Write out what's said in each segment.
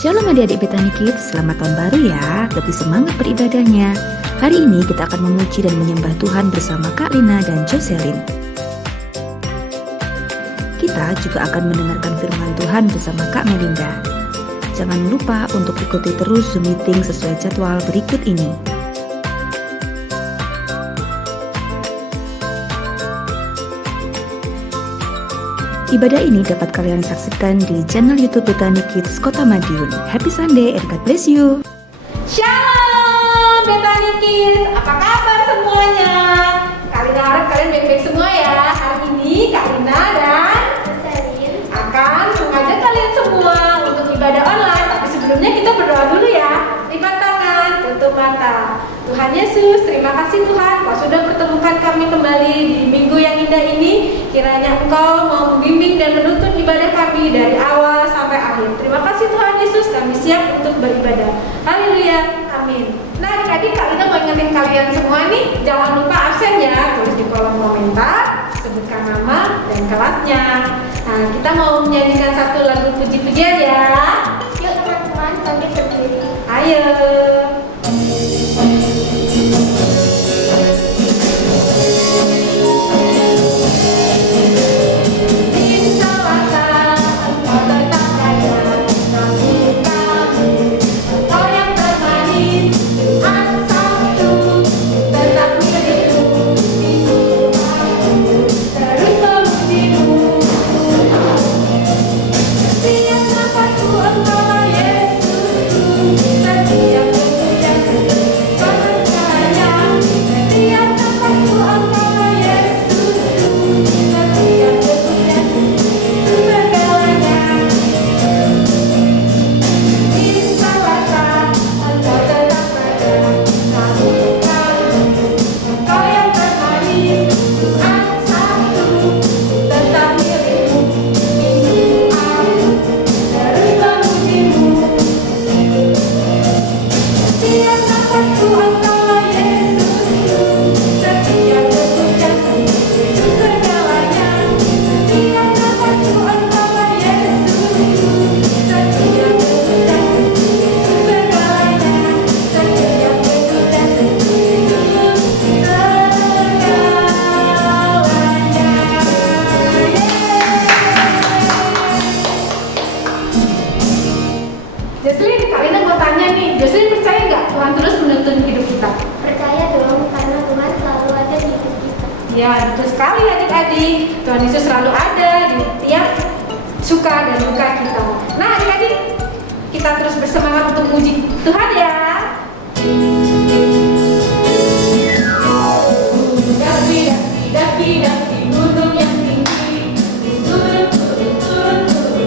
Shalom adik-adik Betani Kids, selamat tahun baru ya, lebih semangat beribadahnya. Hari ini kita akan memuji dan menyembah Tuhan bersama Kak Lina dan Jocelyn. Kita juga akan mendengarkan firman Tuhan bersama Kak Melinda. Jangan lupa untuk ikuti terus Zoom meeting sesuai jadwal berikut ini. Ibadah ini dapat kalian saksikan di channel YouTube Betani Kids Kota Madiun. Happy Sunday and God bless you. Shalom Betani Kids, apa kabar semuanya? Kak Lina harap kalian baik-baik semua ya. Hari ini Kak Lina dan Jocelyn akan mengajak kalian semua untuk ibadah online. Tapi sebelumnya kita berdoa dulu ya. Lipat tangan, tutup mata. Tuhan Yesus, terima kasih Tuhan, Kau sudah pertemukan kami kembali di minggu yang indah ini. Kiranya Engkau mau membimbing dan menuntun ibadah kami dari awal sampai akhir. Terima kasih Tuhan Yesus, kami siap untuk beribadah. Haleluya, amin. Nah adik-adik, Kak Lina mau ingetin kalian semua nih, jangan lupa absen ya. Tulis di kolom komentar, sebutkan nama dan kelasnya. Nah kita mau menyanyikan satu lagu puji-pujian ya. Yuk teman-teman, kami berdiri. Ayo. Jocelyn, Kak Lina mau tanya nih, Jocelyn percaya nggak Tuhan terus menuntun hidup kita? Percaya dong, karena Tuhan selalu ada di hidup kita. Ya, betul sekali adik-adik. Tuhan Yesus selalu ada di tiap suka dan duka kita. Nah adik-adik, kita terus bersemangat untuk memuji Tuhan ya. Dapi gunung yang tinggi, turun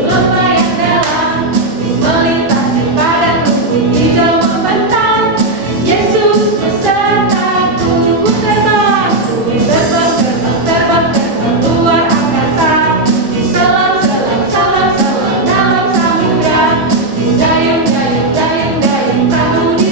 lembah yang dalam, melintasi padang rumput hijau membentang. Yesus besertaku, ku terbang luar angkasa. Selam dalam samudra, dayung perahu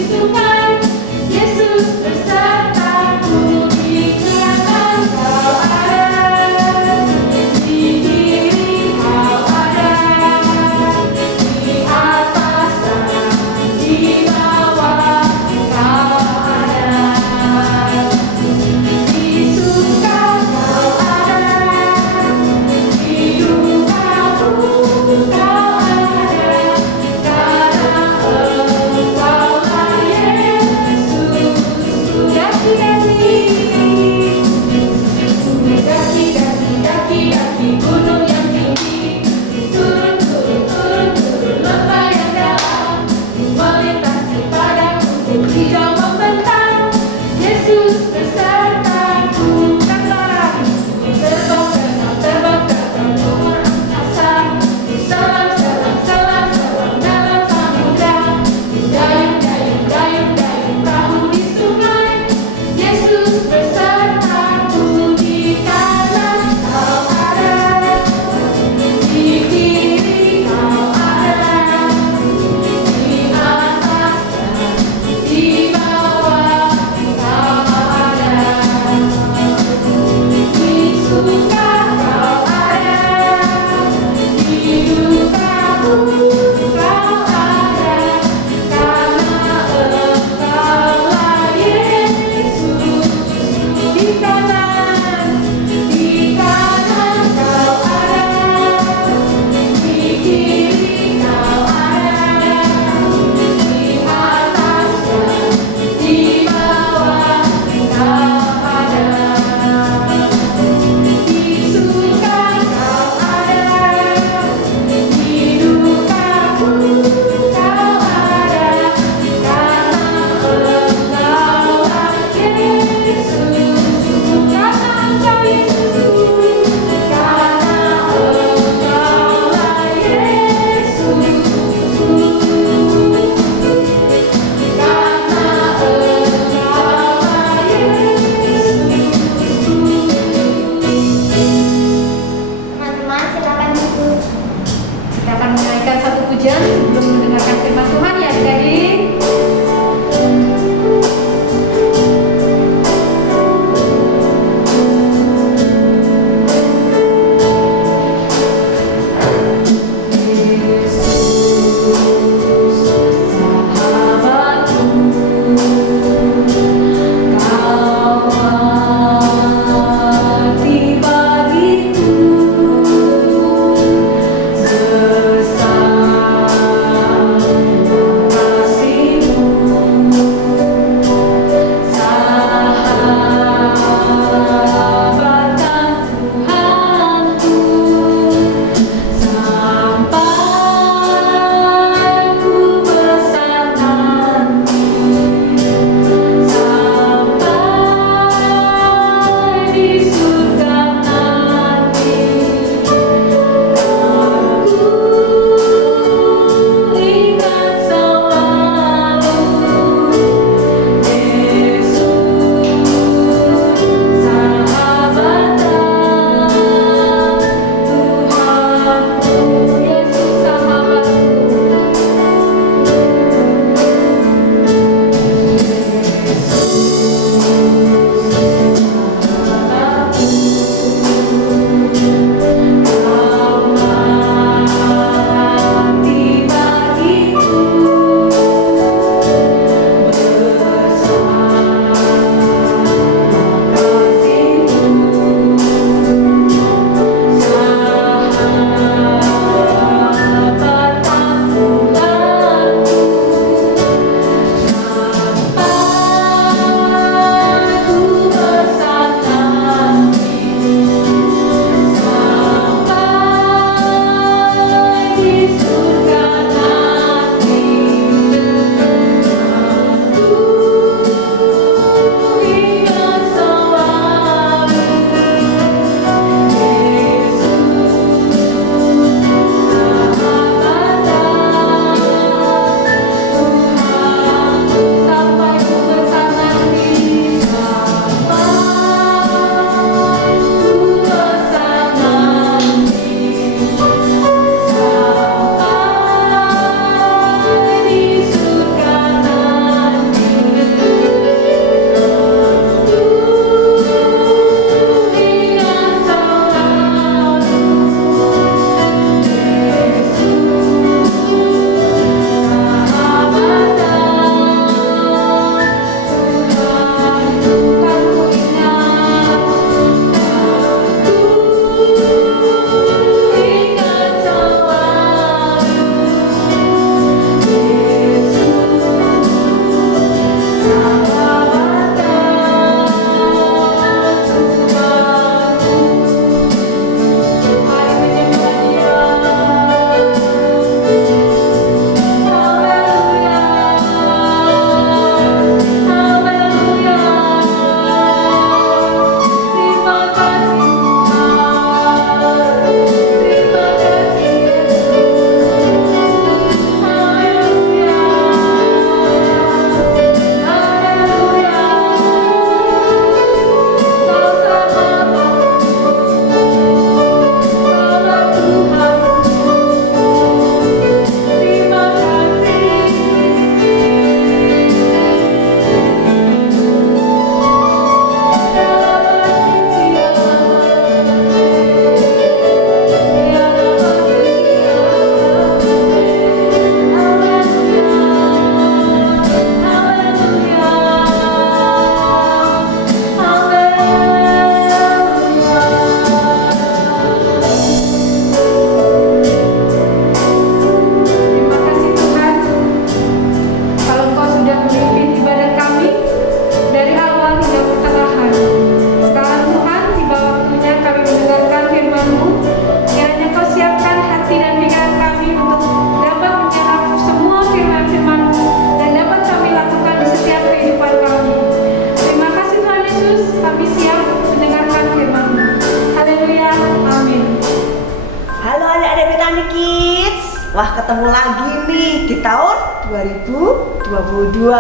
Wah, ketemu lagi nih di tahun 2022.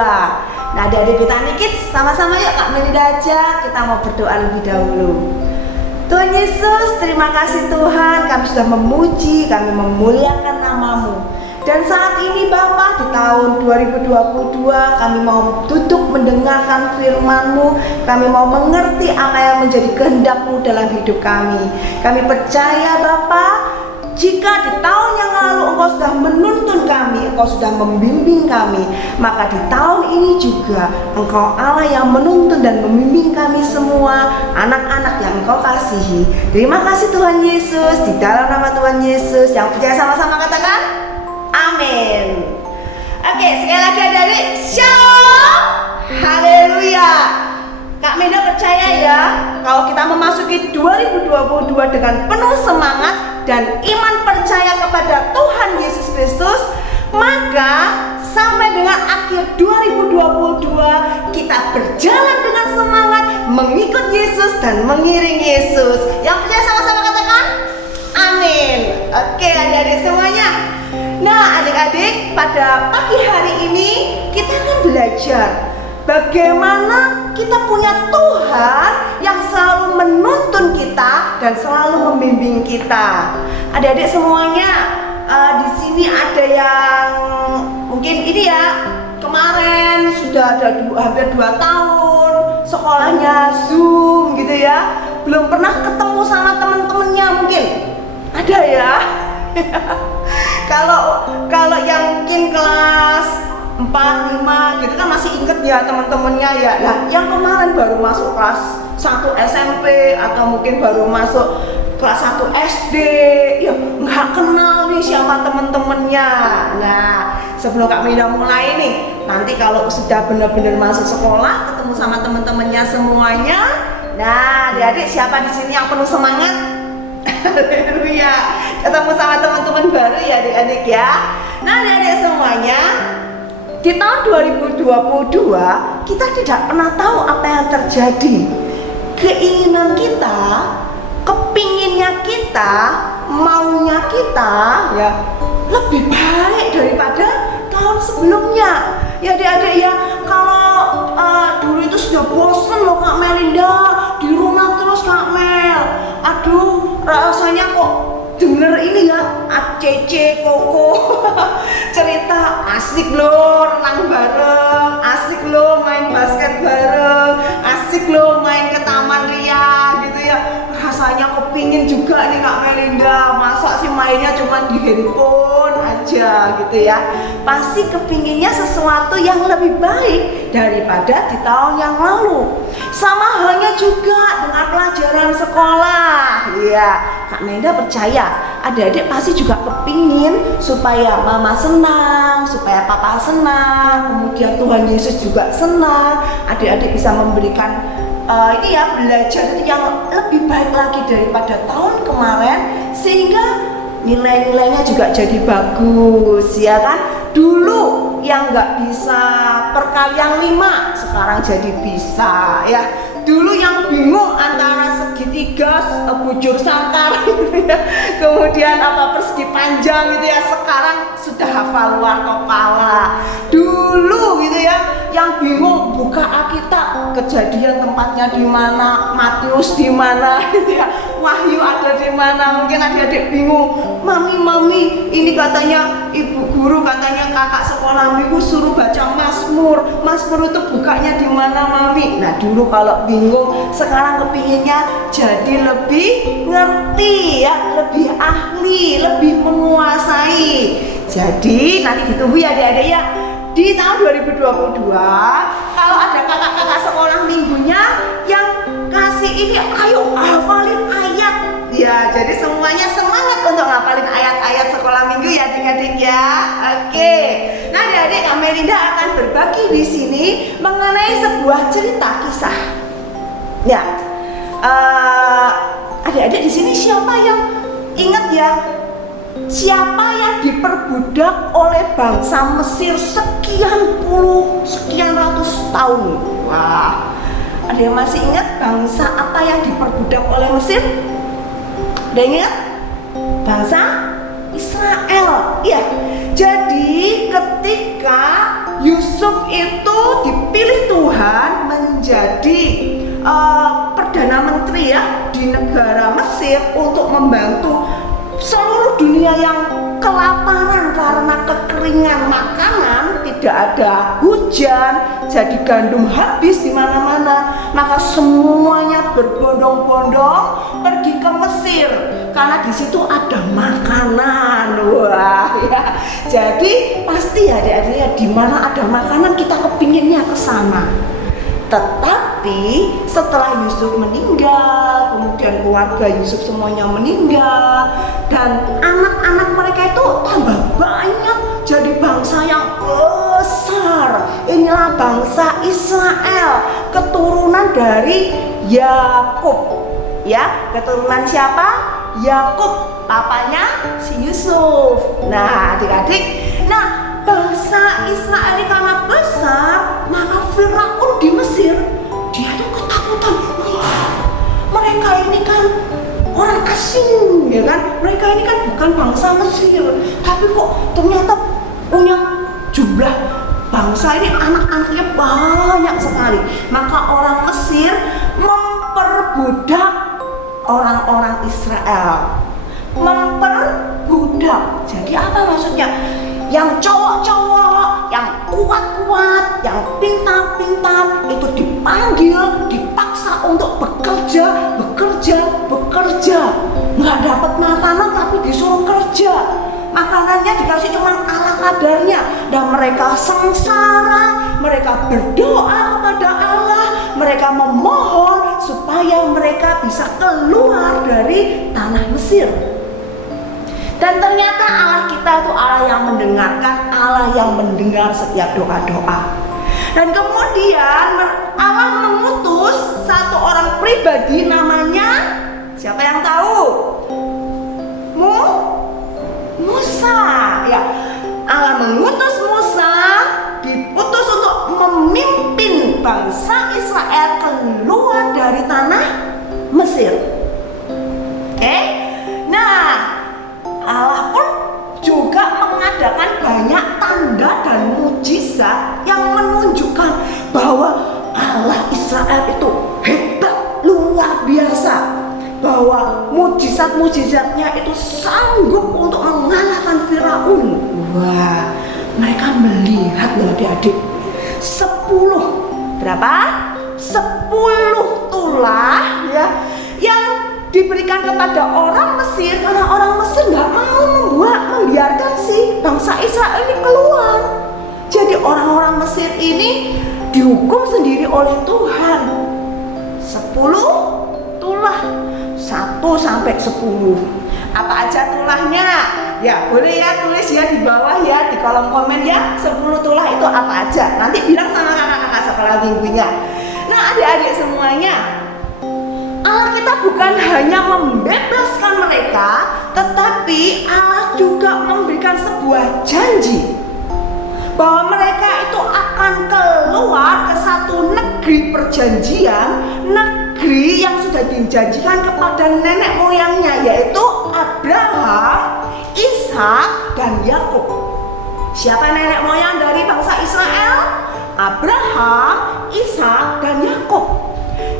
Nah, adik-adik Betani Kids, sama-sama yuk Kak Melinda ajak kita mau berdoa lebih dahulu. Tuhan Yesus, terima kasih Tuhan, kami sudah memuji, kami memuliakan nama-Mu. Dan saat ini Bapa, di tahun 2022 kami mau duduk mendengarkan firman-Mu. Kami mau mengerti apa yang menjadi kehendak-Mu dalam hidup kami. Kami percaya Bapa, jika di tahun yang lalu Engkau sudah menuntun kami, Engkau sudah membimbing kami, maka di tahun ini juga Engkau Allah yang menuntun dan membimbing kami semua, anak-anak yang Engkau kasihi. Terima kasih Tuhan Yesus, di dalam nama Tuhan Yesus. Yang percaya sama-sama katakan amin. Oke, sekali lagi adik-adik, shalom, haleluya. Kak Menda percaya ya, kalau kita memasuki 2022 dengan penuh semangat dan iman percaya kepada Tuhan Yesus Kristus, maka sampai dengan akhir 2022 kita berjalan dengan semangat mengikut Yesus dan mengiring Yesus. Yang percaya sama-sama katakan amin. Oke adik-adik semuanya. Nah adik-adik, pada pagi hari ini kita akan belajar bagaimana kita punya Tuhan yang selalu menuntun kita dan selalu membimbing kita. Adik-adik semuanya, di sini ada yang mungkin ini ya, kemarin sudah ada hampir 2 tahun sekolahnya Zoom gitu ya, belum pernah ketemu sama teman-temannya mungkin. Ada ya. Kalau yang mungkin kelas 4, 5 gitu kan masih inget ya teman-temannya ya. Nah, yang kemarin baru masuk kelas 1 SMP atau mungkin baru masuk kelas 1 SD, ya nggak kenal nih siapa teman-temannya. Nah, sebelum Kak Melinda mulai nih, nanti kalau sudah benar-benar masuk sekolah, ketemu sama teman-temannya semuanya. Nah, adik-adik siapa di sini yang penuh semangat? Haleluya, ketemu sama teman-teman baru ya adik-adik ya. Nah adik-adik semuanya, di tahun 2022 kita tidak pernah tahu apa yang terjadi. Keinginan kita, kepinginnya kita, maunya kita ya lebih baik daripada tahun sebelumnya. Ya adik-adik ya, kalau dulu itu sudah bosen loh Kak Melinda di rumah terus Kak Mel. Aduh, rasanya kok denger ini ya ACC Koko cerita asik loh, renang bareng, asik loh main basket bareng, asik loh main ke Taman Ria gitu ya. Rasanya kepingin juga nih Kak Melinda, masa sih mainnya cuma di handphone aja gitu ya. Pasti kepinginnya sesuatu yang lebih baik daripada di tahun yang lalu. Sama halnya juga dengan pelajaran sekolah. Iya, Kak Melinda percaya adik-adik pasti juga kepingin supaya mama senang, supaya papa senang, kemudian Tuhan Yesus juga senang. Adik-adik bisa memberikan ini ya, belajar itu yang lebih baik lagi daripada tahun kemarin, sehingga nilai-nilainya juga jadi bagus ya kan. Dulu yang nggak bisa perkalian 5 sekarang jadi bisa ya. Dulu yang bingung antara segitiga, bujur sangkar gitu ya, kemudian apa persegi panjang gitu ya, sekarang sudah hafal luar kepala. Dulu gitu ya, yang bingung buka Alkitab, Kejadian tempatnya di mana, Matius di mana gitu ya, Wahyu ada di mana. Mungkin adik-adik bingung, mami ini katanya ibu guru, katanya kakak sekolah minggu suruh baca Mazmur itu bukanya di mana mami. Nah dulu kalau bingung, sekarang kepinginnya jadi lebih ngerti ya, lebih ahli, lebih menguasai. Jadi nanti ditunggu ya adik-adik ya, di tahun 2022 kalau ada kakak-kakak sekolah minggunya yang kasih ini, ayo hafalin ayat ya. Jadi semuanya semangat untuk ngapalin ayat-ayat sekolah minggu ya adik-adik ya. Oke. Nah adik-adik, Kak Melinda akan berbagi di sini mengenai sebuah cerita kisah. Ya, adik-adik di sini siapa yang ingat ya? Siapa yang diperbudak oleh bangsa Mesir sekian ratus tahun? Wah, ada yang masih ingat bangsa apa yang diperbudak oleh Mesir? Ada yang ingat? Bangsa Israel. Israel. Ya, jadi ketika Yusuf itu dipilih Tuhan menjadi Perdana Menteri ya di negara Mesir untuk membantu seluruh dunia yang kelaparan karena kekeringan makanan, tidak ada hujan, jadi gandum habis di mana-mana. Maka semuanya berbondong-bondong pergi ke Mesir karena di situ ada makanan. Wah, ya. Jadi pasti ya adik-adik ya, di mana ada makanan kita kepinginnya ke sana. Tetapi setelah Yusuf meninggal, kemudian keluarga Yusuf semuanya meninggal, dan anak-anak mereka itu tambah banyak, jadi bangsa yang besar. Inilah bangsa Israel, keturunan dari Yakub. Ya, keturunan siapa? Yakub, papanya si Yusuf. Nah, adik-adik, bangsa Israel ini karena besar, maka Firaun di Mesir dia tuh ketakutan. Wah, mereka ini kan orang asing, ya kan? Mereka ini kan bukan bangsa Mesir, tapi kok ternyata punya jumlah bangsa ini, anak-anaknya banyak sekali. Maka orang Mesir memperbudak orang-orang Israel. Memperbudak. Jadi apa maksudnya? Yang cowok-cowok, yang kuat-kuat, yang pintar-pintar itu dipanggil, dipaksa untuk bekerja. Nggak dapat makanan tapi disuruh kerja. Makanannya dikasih cuma ala kadarnya, dan mereka sengsara, mereka berdoa kepada Allah, mereka memohon supaya mereka bisa keluar dari tanah Mesir. Dan ternyata Allah kita itu Allah yang mendengarkan, Allah yang mendengar setiap doa-doa. Dan kemudian Allah mengutus satu orang pribadi, namanya siapa yang tahu? Musa. Ya, Allah mengutus Musa, diutus untuk memimpin bangsa Israel keluar dari tanah Mesir. Oke? Nah, Allah pun juga mengadakan banyak tanda dan mujizat yang menunjukkan bahwa Allah Israel itu hebat, luar biasa. Bahwa mujizat-mujizatnya itu sanggup untuk mengalahkan Firaun. Wah, mereka melihat loh adik-adik, 10 tulah ya yang diberikan kepada orang Mesir, karena orang Mesir nggak mau membiarkan si bangsa Israel ini keluar. Jadi orang-orang Mesir ini dihukum sendiri oleh Tuhan. 10 tulah, 1 sampai 10. Apa aja tulahnya? Ya boleh ya, tulis ya di bawah ya, di kolom komen ya, 10 tulah itu apa aja. Nanti bilang sama kakak-kakak sekolah minggunya. Nah adik-adik semuanya, Allah kita bukan hanya membebaskan mereka, tetapi Allah juga memberikan sebuah janji bahwa mereka itu akan keluar ke satu negeri perjanjian, negeri yang sudah dijanjikan kepada nenek moyangnya, yaitu Abraham, Ishak, dan Yakub. Siapa nenek moyang dari bangsa Israel? Abraham, Ishak, dan Yakub.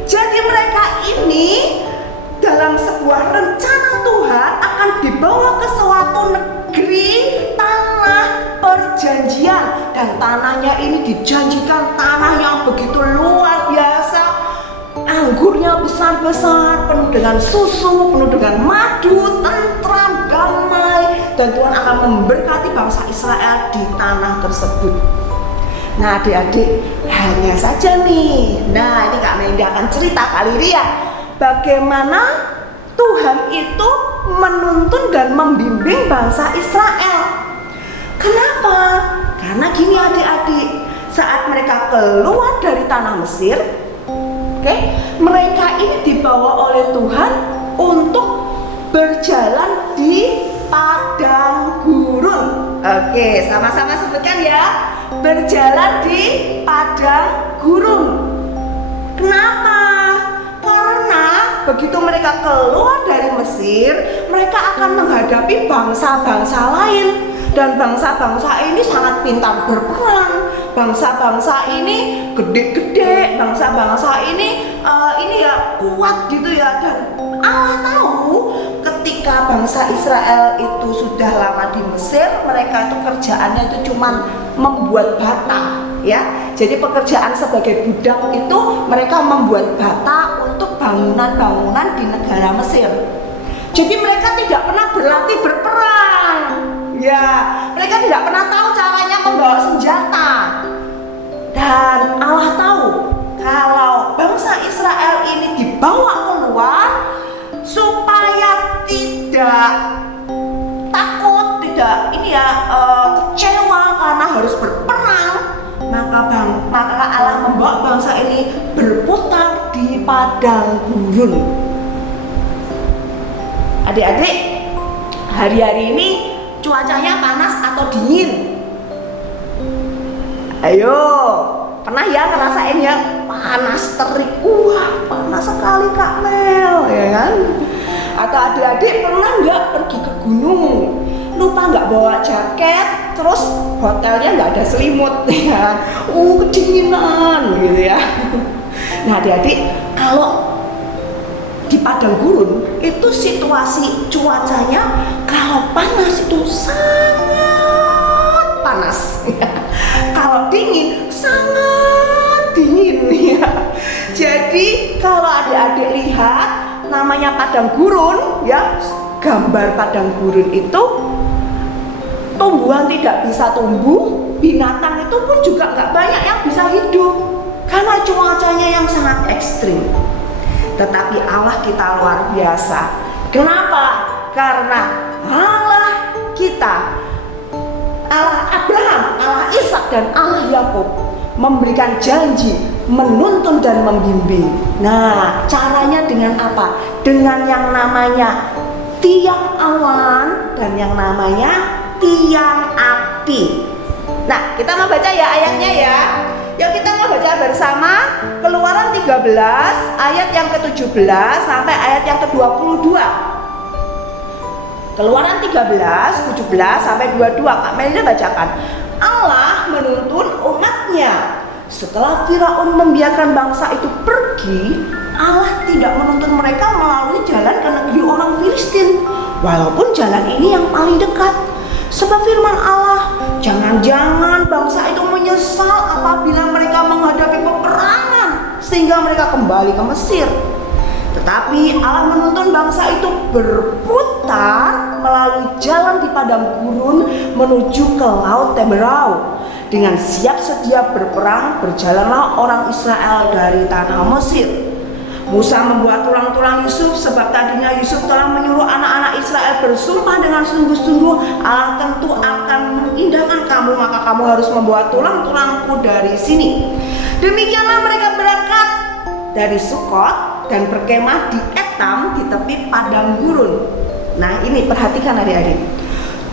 Jadi mereka ini dalam sebuah rencana Tuhan akan dibawa ke suatu negeri tanah perjanjian, dan tanahnya ini dijanjikan tanah yang begitu luar biasa, anggurnya besar-besar, penuh dengan susu, penuh dengan madu, tentram, damai, dan Tuhan akan memberkati bangsa Israel di tanah tersebut. Nah adik-adik, hanya saja nih, nah ini Kak Melinda akan cerita kali ini ya, bagaimana Tuhan itu menuntun dan membimbing bangsa Israel. Kenapa? Karena gini adik-adik, saat mereka keluar dari tanah Mesir, mereka ini dibawa oleh Tuhan untuk berjalan di padang gurun. Oke, sama-sama sebutkan ya. Berjalan di padang gurun. Kenapa? Karena begitu mereka keluar dari Mesir, mereka akan menghadapi bangsa-bangsa lain. Dan bangsa-bangsa ini sangat pintar berperang. Bangsa-bangsa ini gede-gede, bangsa-bangsa ini kuat gitu ya. Dan Allah tahu ketika bangsa Israel itu sudah lama di Mesir, mereka itu kerjaannya itu cuma membuat bata, ya. Jadi pekerjaan sebagai budak itu mereka membuat bata untuk bangunan-bangunan di negara Mesir. Jadi mereka tidak pernah berlatih berperang. Ya, mereka tidak pernah tahu caranya membawa senjata. Dan Allah tahu kalau bangsa Israel ini dibawa keluar supaya tidak takut, tidak kecewa karena harus berperang, maka Allah membawa bangsa ini berputar di padang gurun. Adik-adik, hari-hari ini cuacanya panas atau dingin? Ayo, pernah ya ngerasain ya panas terik? Wah, panas sekali Kak Mel, ya kan? Atau adik-adik pernah nggak pergi ke gunung, lupa nggak bawa jaket, terus hotelnya nggak ada selimut, ya? Kedinginan gitu ya. Nah adik-adik, kalau di padang gurun itu situasi cuacanya kalau panas itu sangat panas, ya. Kalau dingin sangat dingin, ya. Jadi kalau adik-adik lihat namanya padang gurun, ya, gambar padang gurun itu tumbuhan tidak bisa tumbuh, binatang itu pun juga nggak banyak yang bisa hidup karena cuacanya yang sangat ekstrim. Tetapi Allah kita luar biasa. Kenapa? Karena Allah kita, Allah Abraham, Allah Ishak dan Allah Yakub memberikan janji, menuntun dan membimbing. Nah, caranya dengan apa? Dengan yang namanya tiang awan dan yang namanya tiang api. Nah, kita mau baca ya ayatnya ya. Yuk kita mau baca bersama Keluaran 13 ayat yang ke-17 sampai ayat yang ke-22. Keluaran 13, 17 sampai 22. Kak Melinda bacakan. Allah menuntun umatnya. Setelah Firaun membiarkan bangsa itu pergi, Allah tidak menuntun mereka melalui jalan ke negeri orang Filistin, walaupun jalan ini yang paling dekat. Sebab firman Allah, jangan-jangan bangsa itu menyesal apabila mereka menghadapi peperangan sehingga mereka kembali ke Mesir. Tetapi Allah menuntun bangsa itu berputar melalui jalan di padang gurun menuju ke Laut Teberau. Dengan siap sedia berperang, berjalanlah orang Israel dari tanah Mesir. Musa membuat tulang-tulang Yusuf, sebab tadinya Yusuf telah menyuruh anak-anak Israel bersumpah dengan sungguh-sungguh, Allah tentu akan mengindahkan kamu, maka kamu harus membawa tulang-tulangku dari sini. Demikianlah mereka berangkat dari Sukot dan berkemah di Etam di tepi padang gurun. Nah ini perhatikan adik-adik,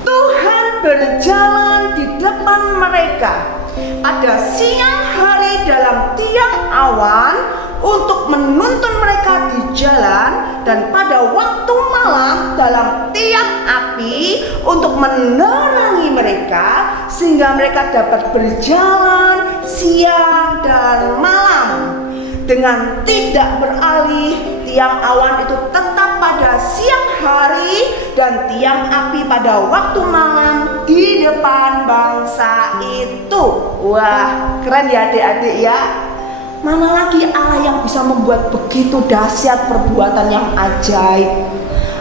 Tuhan berjalan di depan mereka pada siang hari dalam tiang awan untuk menuntun mereka di jalan, dan pada waktu malam dalam tiang api untuk menerangi mereka sehingga mereka dapat berjalan siang dan malam dengan tidak beralih. Tiang awan itu tetap pada siang hari dan tiang api pada waktu malam di depan bangsa itu. Wah, keren ya adik-adik ya. Mana lagi Allah yang bisa membuat begitu dahsyat perbuatan yang ajaib.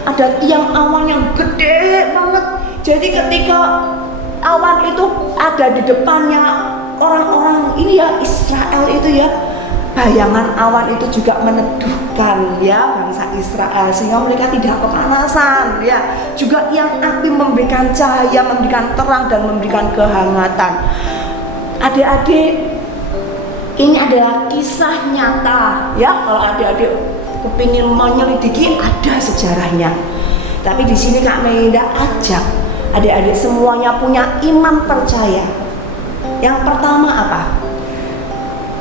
Ada tiang awan yang gede banget. Jadi ketika awan itu ada di depannya orang-orang ini ya, Israel itu ya, bayangan awan itu juga meneduhkan ya bangsa Israel sehingga mereka tidak kepanasan ya. Juga tiang api memberikan cahaya, memberikan terang dan memberikan kehangatan. Adik-adik, ini adalah kisah nyata ya. Kalau adik-adik kepingin menyelidiki, ada sejarahnya. Tapi di sini Kak Melinda ajak adik-adik semuanya punya iman percaya. Yang pertama apa?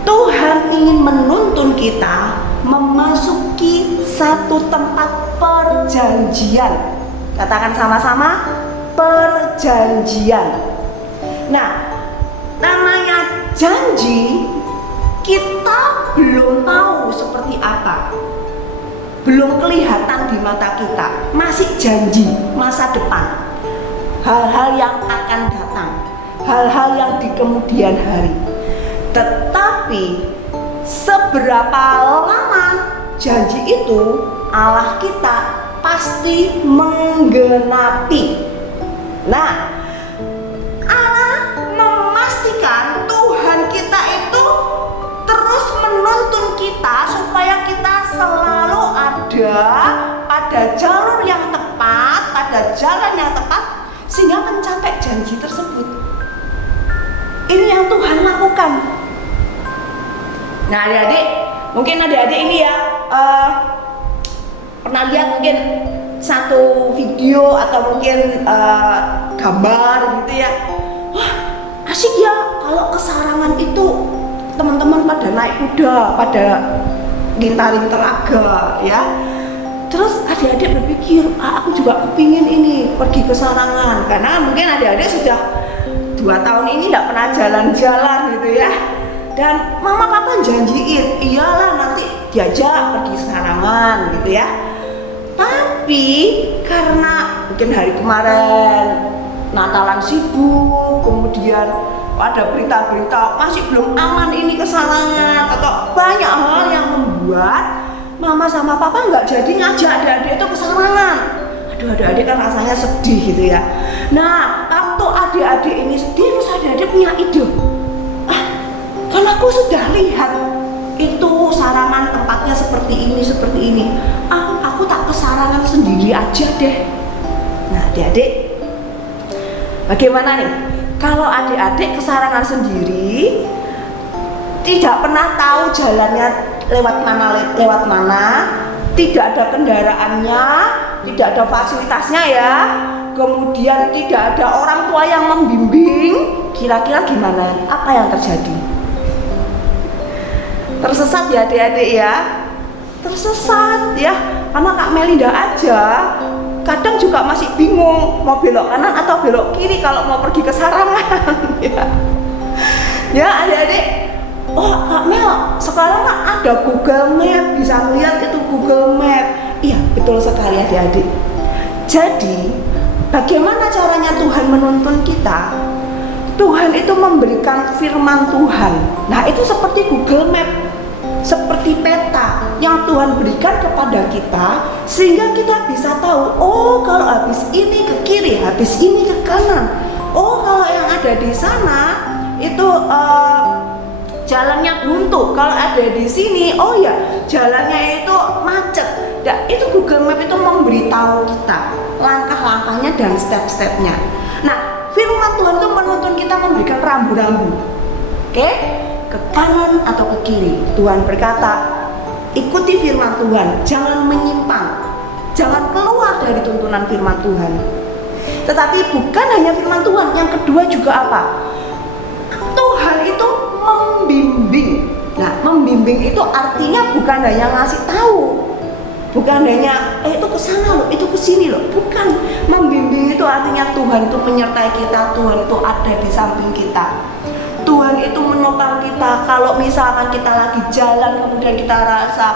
Tuhan ingin menuntun kita memasuki satu tempat perjanjian. Katakan sama-sama, perjanjian. Nah, namanya janji, kita belum tahu seperti apa, belum kelihatan di mata kita, masih janji masa depan, hal-hal yang akan datang, hal-hal yang di kemudian hari. Tetapi seberapa lama janji itu, Allah kita pasti menggenapi. Nah, Allah memastikan Tuhan kita itu terus menuntun kita supaya kita selalu ada pada jalur yang tepat, pada jalan yang tepat, sehingga mencapai janji tersebut. Ini yang Tuhan lakukan. Nah, adik-adik, mungkin adik-adik ini ya pernah lihat mungkin satu video atau mungkin gambar gitu ya. Wah, asik ya kalau ke Sarangan itu teman-teman pada naik kuda, pada ngintarin telaga ya. Terus adik-adik berpikir, aku juga kepingin ini pergi ke Sarangan, karena mungkin adik-adik sudah 2 tahun ini nggak pernah jalan-jalan gitu ya. Dan mama papa janjiin, iyalah nanti diajak pergi Sarangan gitu ya. Tapi karena mungkin hari kemarin Natalan sibuk, kemudian ada berita-berita masih belum aman ini ke Sarangan, atau banyak hal yang membuat mama sama papa nggak jadi ngajak adik-adik itu ke Sarangan. Aduh, adik-adik kan rasanya sedih gitu ya. Nah, waktu adik-adik ini sedih, terus adik-adik punya ide. Kan aku sudah lihat itu Sarangan tempatnya seperti ini. Aku tak ke Sarangan sendiri aja deh. Nah, adik-adik, bagaimana nih? Kalau adik-adik ke Sarangan sendiri, tidak pernah tahu jalannya lewat mana, tidak ada kendaraannya, tidak ada fasilitasnya ya, kemudian tidak ada orang tua yang membimbing, kira-kira gimana? Apa yang terjadi? Tersesat ya adik-adik ya, tersesat ya, karena Kak Melinda aja kadang juga masih bingung mau belok kanan atau belok kiri kalau mau pergi ke Sarangan ya adik-adik. Oh, Kak Mel, sekarang kan ada Google Map, bisa lihat itu Google Map. Iya, betul sekali adik-adik. Jadi, bagaimana caranya Tuhan menuntun kita? Tuhan itu memberikan firman Tuhan. Nah, itu seperti Google Map, seperti peta yang Tuhan berikan kepada kita, sehingga kita bisa tahu, oh kalau habis ini ke kiri, habis ini ke kanan. Oh, kalau yang ada di sana itu jalannya buntu, kalau ada di sini, oh ya jalannya itu macet. Nah, itu Google Map itu memberitahu kita langkah-langkahnya dan step-stepnya. Nah, firman Tuhan itu menuntun kita memberikan rambu-rambu. Oke? Ke kanan atau ke kiri. Tuhan berkata, ikuti firman Tuhan, jangan menyimpang, jangan keluar dari tuntunan firman Tuhan. Tetapi bukan hanya firman Tuhan, yang kedua juga apa? Tuhan itu membimbing. Nah, membimbing itu artinya bukan hanya ngasih tahu, bukan hanya itu ke sana loh, itu ke sini loh, bukan. Membimbing itu artinya Tuhan itu menyertai kita, Tuhan itu ada di samping kita. Tuhan itu menopang kita. Kalau misalkan kita lagi jalan kemudian kita rasa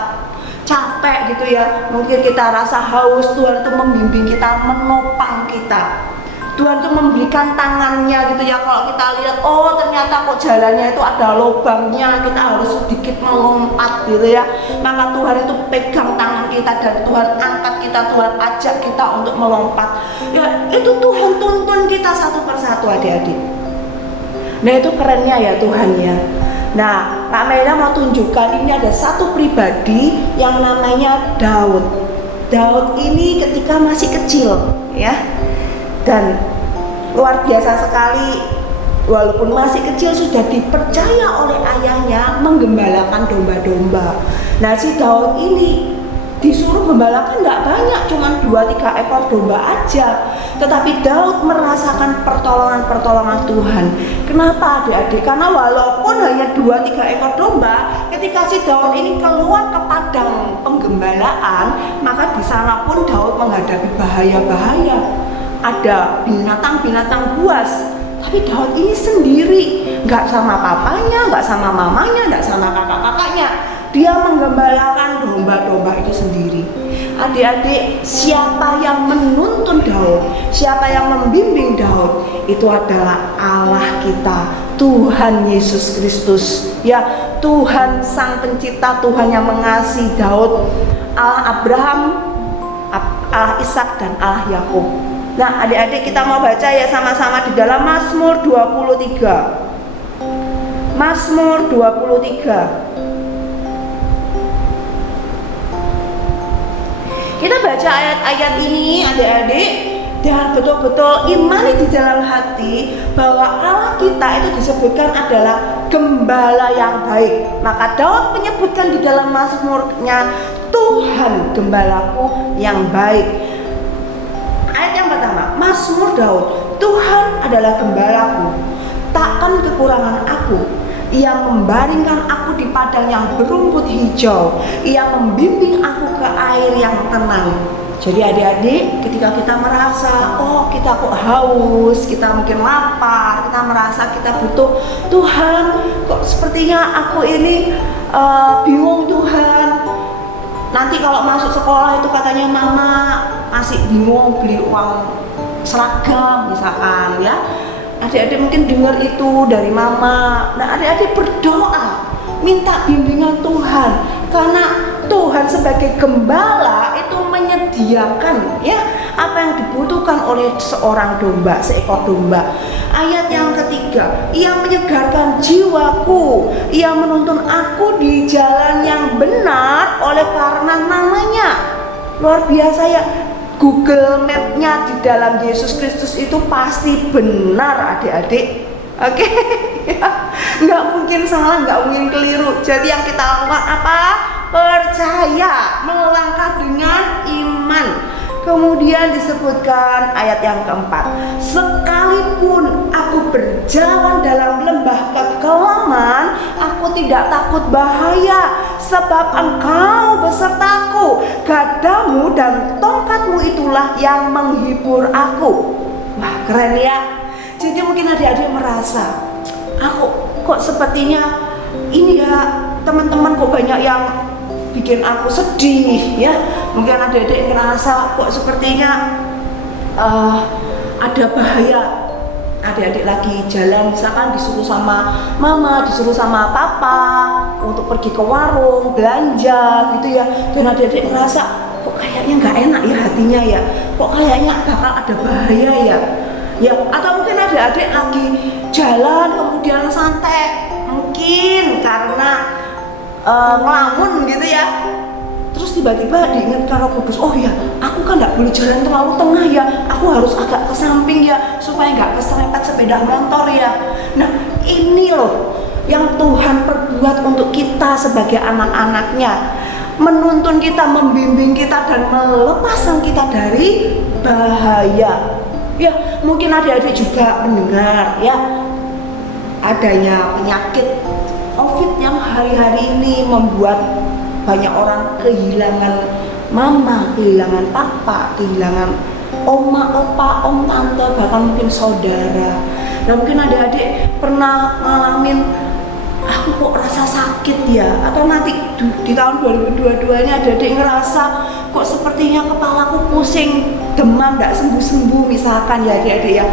capek gitu ya, mungkin kita rasa haus, Tuhan itu membimbing kita, menopang kita. Tuhan itu memberikan tangannya gitu ya. Kalau kita lihat, oh ternyata kok jalannya itu ada lubangnya, kita harus sedikit melompat gitu ya, maka Tuhan itu pegang tangan kita dan Tuhan angkat kita, Tuhan ajak kita untuk melompat ya. Itu Tuhan tuntun kita satu persatu adik-adik. Nah, itu kerennya ya Tuhan ya. Nah, Kak Melinda mau tunjukkan, ini ada satu pribadi yang namanya Daud. Daud ini ketika masih kecil ya, dan luar biasa sekali, walaupun masih kecil sudah dipercaya oleh ayahnya menggembalakan domba-domba. Nah, si Daud ini disuruh gembalakan nggak banyak, cuma 2-3 ekor domba aja. Tetapi Daud merasakan pertolongan Tuhan. Kenapa adik-adik? Karena walaupun hanya 2-3 ekor domba, ketika si Daud ini keluar ke padang penggembalaan, maka di sana pun Daud menghadapi bahaya-bahaya. Ada binatang-binatang buas, tapi Daud ini sendiri, nggak sama papanya, nggak sama mamanya, nggak sama kakak-kakaknya. Dia menggembalakan domba-domba itu sendiri. Adik-adik, siapa yang menuntun Daud, siapa yang membimbing Daud, itu adalah Allah kita, Tuhan Yesus Kristus. Ya, Tuhan Sang Pencipta, Tuhan yang mengasihi Daud, Allah Abraham, Allah Ishak, dan Allah Yakub. Nah, adik-adik, kita mau baca ya sama-sama di dalam Mazmur 23. Mazmur 23. Kita baca ayat-ayat ini adik-adik, dan betul-betul imani di dalam hati bahwa Allah kita itu disebutkan adalah gembala yang baik. Maka Daud menyebutkan di dalam Mazmurnya, Tuhan gembalaku yang baik. Ayat yang pertama, Mazmur Daud, Tuhan adalah gembalaku, takkan kekurangan aku. Ia membaringkan aku di padang yang berumput hijau. Ia membimbing aku ke air yang tenang. Jadi adik-adik, ketika kita merasa, oh kita kok haus, kita mungkin lapar, kita merasa kita butuh Tuhan, kok sepertinya aku ini bingung Tuhan. Nanti kalau masuk sekolah itu katanya mama masih bingung beli uang seragam misalkan ya. Adik-adik mungkin dengar itu dari mama. Nah, adik-adik berdoa, minta bimbingan Tuhan, karena Tuhan sebagai gembala itu menyediakan ya apa yang dibutuhkan oleh seorang domba, seekor domba. Ayat yang ketiga, ia menyegarkan jiwaku, ia menuntun aku di jalan yang benar oleh karena namanya. Luar biasa ya. Google Map-nya di dalam Yesus Kristus itu pasti benar adik-adik. Oke? Nggak mungkin salah, nggak mungkin keliru. Jadi yang kita lakukan apa? Percaya, melangkah dengan iman. Kemudian disebutkan ayat yang keempat, sekalipun aku berjalan dalam lembah kekelaman, aku tidak takut bahaya, sebab Engkau besertaku, gadamu dan tongkatmu itulah yang menghibur aku. Wah, keren ya. Jadi mungkin adik-adik merasa, aku kok sepertinya ini ya teman-teman kok banyak yang bikin aku sedih ya. Mungkin adik-adik ngerasa kok sepertinya ada bahaya. Adik-adik lagi jalan misalkan disuruh sama mama, disuruh sama papa untuk pergi ke warung belanja gitu ya, dan adik-adik ngerasa kok kayaknya nggak enak ya hatinya ya, kok kayaknya bakal ada bahaya ya. Ya, atau mungkin adik-adik lagi jalan kemudian santai, mungkin karena ngelamun gitu ya, terus tiba-tiba diingatkan Roh Kudus, oh ya aku kan nggak boleh jalan terlalu tengah ya, aku harus agak ke samping ya supaya nggak keserempet sepeda motor ya. Nah, ini loh yang Tuhan perbuat untuk kita sebagai anak-anaknya, menuntun kita, membimbing kita, dan melepaskan kita dari bahaya. Ya, mungkin adik-adik juga mendengar ya adanya penyakit COVID yang hari-hari ini membuat banyak orang kehilangan mama, kehilangan papa, kehilangan oma, opa, om, tante, bahkan mungkin saudara. Nah, mungkin adik-adik pernah ngalamin, aku kok rasa sakit ya, atau nanti di tahun 2022 ini adik-adik ngerasa kok sepertinya kepalaku pusing, demam, gak sembuh-sembuh misalkan ya adik-adik ya.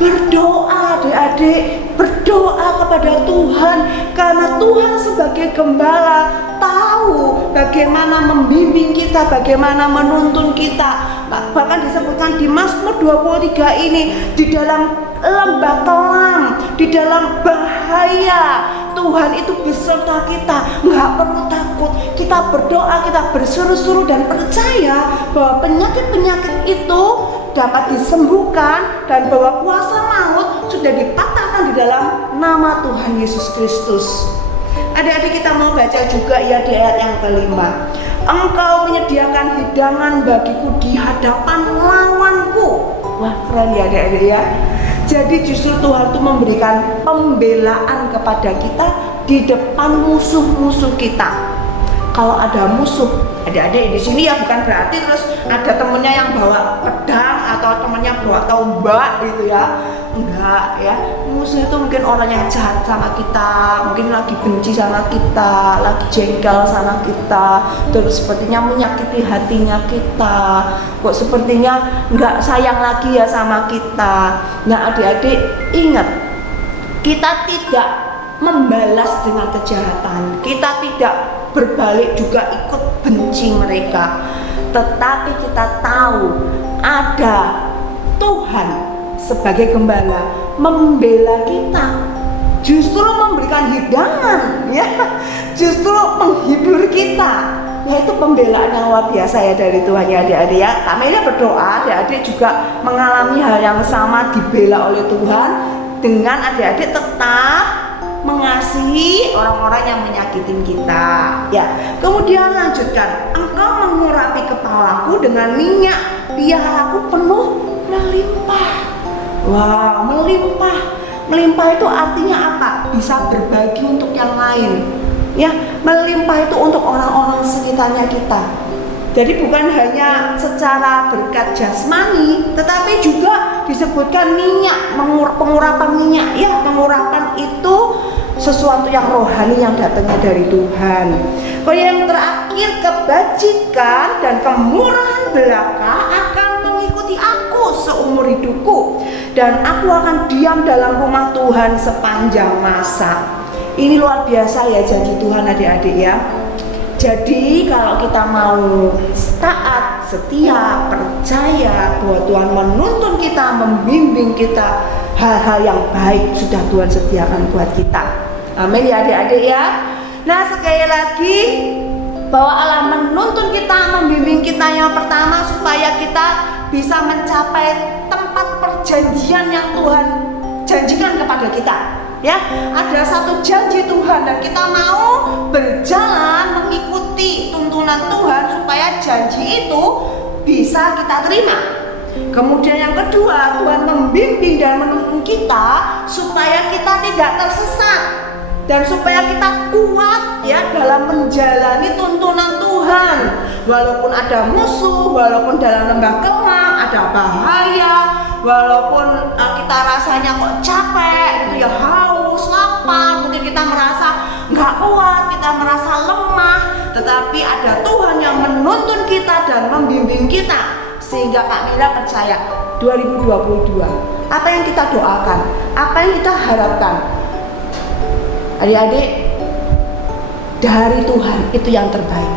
Berdoa adik-adik, berdoa kepada Tuhan, karena Tuhan sebagai gembala tahu bagaimana membimbing kita, bagaimana menuntun kita. Bahkan disebutkan di Mazmur 23 ini, di dalam lembah kelam, di dalam bahaya, Tuhan itu beserta kita, nggak perlu takut. Kita berdoa, kita berseru-seru dan percaya bahwa penyakit-penyakit itu dapat disembuhkan dan bahwa kuasa maut sudah dipatahkan di dalam nama Tuhan Yesus Kristus. Adik-adik, kita mau baca juga ya di ayat yang kelima. Engkau menyediakan hidangan bagiku di hadapan lawanku. Wah, keren ya adik-adik ya. Jadi justru Tuhan itu memberikan pembelaan kepada kita di depan musuh-musuh kita. Kalau ada musuh, adik-adik di sini ya bukan berarti terus ada temennya yang bawa pedang atau temennya bawa tombak gitu ya. Enggak ya. Musuh itu mungkin orang yang jahat sama kita, mungkin lagi benci sama kita, lagi jengkel sama kita, terus sepertinya menyakiti hatinya kita, kok sepertinya enggak sayang lagi ya sama kita. Nah adik-adik ingat, kita tidak membalas dengan kejahatan, kita tidak berbalik juga ikut benci mereka, tetapi kita tahu ada Tuhan sebagai gembala membela kita, justru memberikan hidangan ya, justru menghibur kita, yaitu pembelaan yang luar biasa ya dari Tuhan ya adik-adik ya. Kami berdoa adik-adik juga mengalami hal yang sama, dibela oleh Tuhan dengan adik-adik tetap mengasihi orang-orang yang menyakitin kita ya. Kemudian lanjutkan, engkau mengurapi kepalaku dengan minyak, biar aku penuh melimpah. Wow, melimpah itu artinya apa? Bisa berbagi untuk yang lain ya. Melimpah itu untuk orang-orang sekitarnya kita. Jadi bukan hanya secara berkat jasmani, tetapi juga disebutkan minyak, pengurapan minyak ya. Pengurapan itu sesuatu yang rohani yang datangnya dari Tuhan. Yang terakhir, kebajikan dan kemurahan belaka akan mengikuti aku seumur hidupku, dan aku akan diam dalam rumah Tuhan sepanjang masa. Ini luar biasa ya janji Tuhan adik-adik ya. Jadi kalau kita mau taat, setia, percaya bahwa Tuhan menuntun kita, membimbing kita, hal-hal yang baik sudah Tuhan sediakan buat kita. Amin ya adik-adik ya. Nah sekali lagi, bahwa Allah menuntun kita, membimbing kita yang pertama supaya kita bisa mencapai tempat perjanjian yang Tuhan janjikan kepada kita. Ya, ada satu janji Tuhan dan kita mau berjalan mengikuti tuntunan Tuhan supaya janji itu bisa kita terima. Kemudian yang kedua, Tuhan membimbing dan menuntun kita supaya kita tidak tersesat dan supaya kita kuat ya dalam menjalani tuntunan Tuhan. Walaupun ada musuh, walaupun dalam lembah kelam ada bahaya, walaupun kita rasanya kok capek gitu ya, haus, lapar, mungkin kita merasa nggak kuat, kita merasa lemah, tetapi ada Tuhan yang menuntun kita dan membimbing kita, sehingga Kak Mira percaya 2022 apa yang kita doakan, apa yang kita harapkan adik-adik dari Tuhan itu yang terbaik.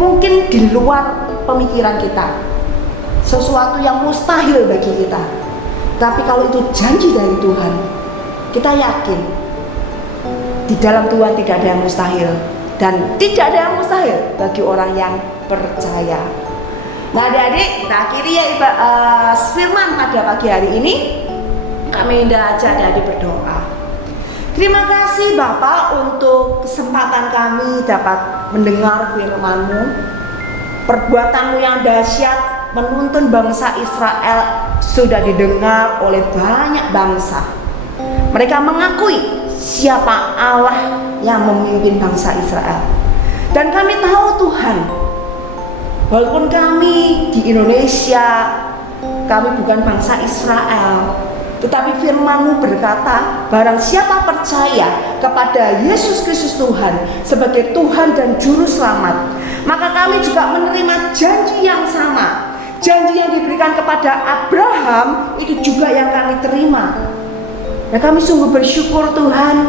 Mungkin di luar pemikiran kita, sesuatu yang mustahil bagi kita, tapi kalau itu janji dari Tuhan, kita yakin di dalam Tuhan tidak ada yang mustahil, dan tidak ada yang mustahil bagi orang yang percaya. Nah adik-adik, kita akhiri ya firman pada pagi hari ini. Kami hendak ajak adik-adik berdoa. Terima kasih Bapak untuk kesempatan kami dapat mendengar firman-Mu. Perbuatan-Mu yang dahsyat menuntun bangsa Israel sudah didengar oleh banyak bangsa. Mereka mengakui siapa Allah yang memimpin bangsa Israel. Dan kami tahu Tuhan, walaupun kami di Indonesia, kami bukan bangsa Israel, tetapi firman-Mu berkata, barang siapa percaya kepada Yesus Kristus Tuhan sebagai Tuhan dan Juru Selamat, maka kami juga menerima janji yang sama. Janji yang diberikan kepada Abraham itu juga yang kami terima. Nah kami sungguh bersyukur Tuhan,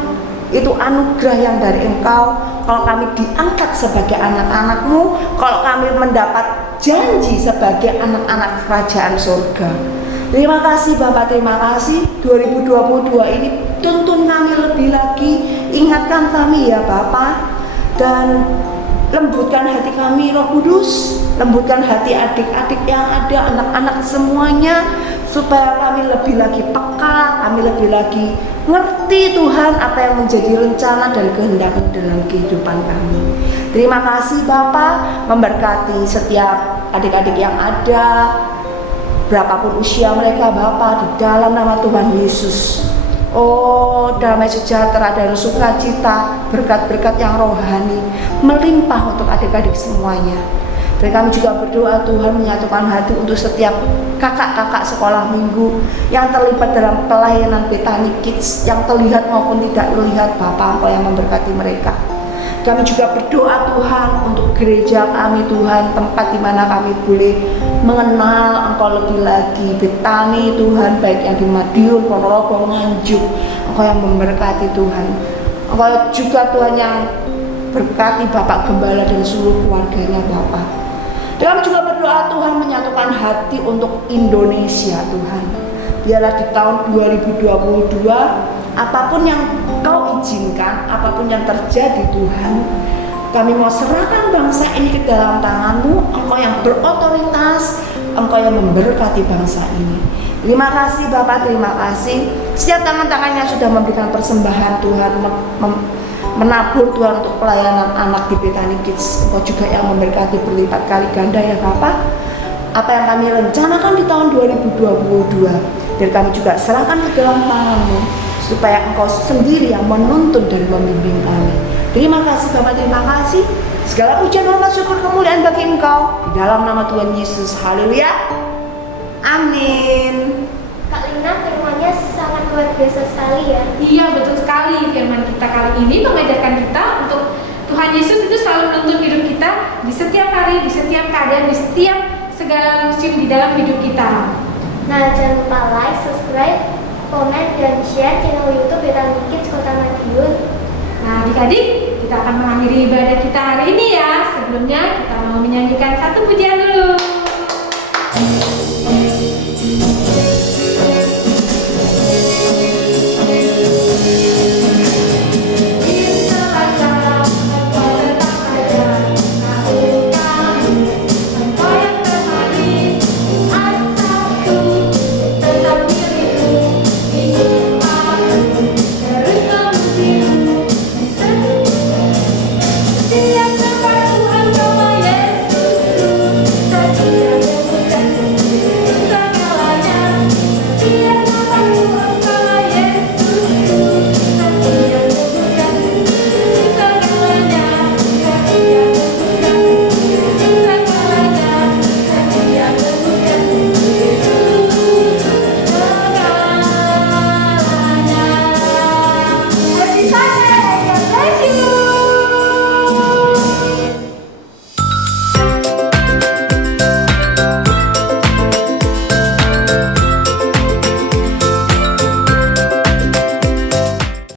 itu anugerah yang dari Engkau. Kalau kami diangkat sebagai anak-anak-Mu, kalau kami mendapat janji sebagai anak-anak kerajaan surga. Terima kasih Bapak, terima kasih. 2022 ini tuntun kami lebih lagi, ingatkan kami ya Bapak, dan lembutkan hati kami Roh Kudus, lembutkan hati adik-adik yang ada, anak-anak semuanya, supaya kami lebih lagi peka, kami lebih lagi ngerti Tuhan apa yang menjadi rencana dan kehendak dalam kehidupan kami. Terima kasih Bapak, memberkati setiap adik-adik yang ada, berapapun usia mereka Bapak, di dalam nama Tuhan Yesus. Oh, damai sejahtera dan sukacita, berkat-berkat yang rohani melimpah untuk adik-adik semuanya. Dan kami juga berdoa Tuhan menyatukan hati untuk setiap kakak-kakak sekolah minggu yang terlibat dalam pelayanan Bethany Kids, yang terlihat maupun tidak terlihat. Bapa, Engkau yang memberkati mereka. Kami juga berdoa Tuhan untuk gereja kami Tuhan, tempat di mana kami boleh mengenal Engkau lebih lagi. Bethany Tuhan, baik yang di Madiun, Ponorogo, Nganjuk, Engkau yang memberkati Tuhan. Engkau juga Tuhan yang berkati Bapak Gembala dan seluruh keluarganya Bapak. Dan kami juga berdoa Tuhan menyatukan hati untuk Indonesia Tuhan. Biarlah di tahun 2022 apapun yang Kau izinkan, apapun yang terjadi Tuhan, kami mau serahkan bangsa ini ke dalam tangan-Mu. Engkau yang berotoritas, Engkau yang memberkati bangsa ini. Terima kasih Bapak, terima kasih. Setiap tangan-tangan yang sudah memberikan persembahan Tuhan, menabur Tuhan untuk pelayanan anak di Bethany Kids, Engkau juga yang memberkati berlipat kali ganda ya Bapak. Apa yang kami rencanakan di tahun 2022, dan kami juga serahkan ke dalam tangan-Mu, supaya Engkau sendiri yang menuntun dan membimbing kami. Terima kasih Bapak, terima kasih. Segala pujian, hormat, syukur, kemuliaan bagi Engkau, di dalam nama Tuhan Yesus. Haleluya. Amin. Kak Lina, firman-Nya sangat luar biasa sekali ya. Iya, betul sekali. Firman kita kali ini mengajarkan kita untuk Tuhan Yesus itu selalu menuntun hidup kita di setiap hari, di setiap keadaan, di setiap segala musim di dalam hidup kita. Nah, jangan lupa like, subscribe, komen, dan share channel YouTube Bethany Kids Kota Madiun. Nah, adik-adik, kita akan mengakhiri ibadah kita hari ini ya. Sebelumnya kita mau menyanyikan satu pujian dulu.